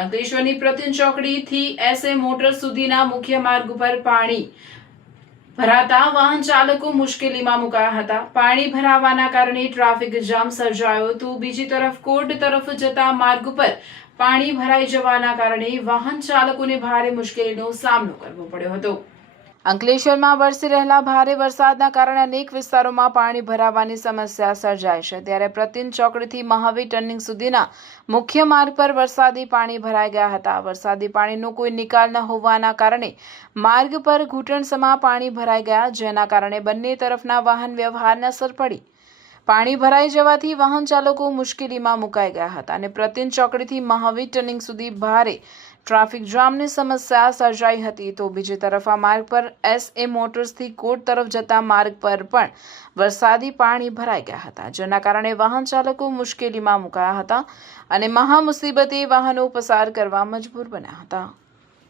અંકલેશ્વરની પ્રતિન ચોકડીથી SA motor સુધીના મુખ્ય માર્ગ ઉપર પાણી ભરાતા વાહન ચાલકો મુશ્કેલીમાં મુકાયા હતા। પાણી ભરાવાના કારણે ટ્રાફિક જામ સર્જાયો તો બીજી તરફ કોટ તરફ જતા માર્ગ પર પાણી ભરાઈ જવાના કારણે વાહન ચાલકોને ભારે મુશ્કેલીનો સામનો કરવો પડ્યો હતો। અંકલેશ્વરમાં વરસી રહેલા ભારે વરસાદના કારણે અનેક વિસ્તારોમાં પાણી ભરાવાની સમસ્યા સર્જાઈ છે। ત્યારે પ્રતિન ચોકડીથી મહાવીર ટર્નિંગ સુધીના મુખ્ય માર્ગ પર વરસાદી પાણી ભરાઈ ગયા હતા। વરસાદી પાણીનો કોઈ નિકાલ ન હોવાના કારણે માર્ગ પર ઘૂંટણસમાં પાણી ભરાઈ ગયા, જેના કારણે બંને તરફના વાહન વ્યવહારને અસર પડી। પાણી ભરાઈ જવાથી વાહન ચાલકો મુશ્કેલીમાં મુકાઈ ગયા હતા અને પ્રતિન ચોકડીથી મહાવીર ટર્નિંગ સુધી ભારે ટ્રાફિક જામની સમસ્યા સર્જાઈ હતી। તો બીજી તરફ આ માર્ગ પર એસએ મોટર્સથી કોટ તરફ જતા માર્ગ પર પણ વરસાદી પાણી ભરાઈ ગયા હતા, જેના કારણે વાહન ચાલકો મુશ્કેલીમાં મુકાયા હતા અને મહા મુસીબતે વાહનો પસાર કરવા મજબૂર બન્યા હતા।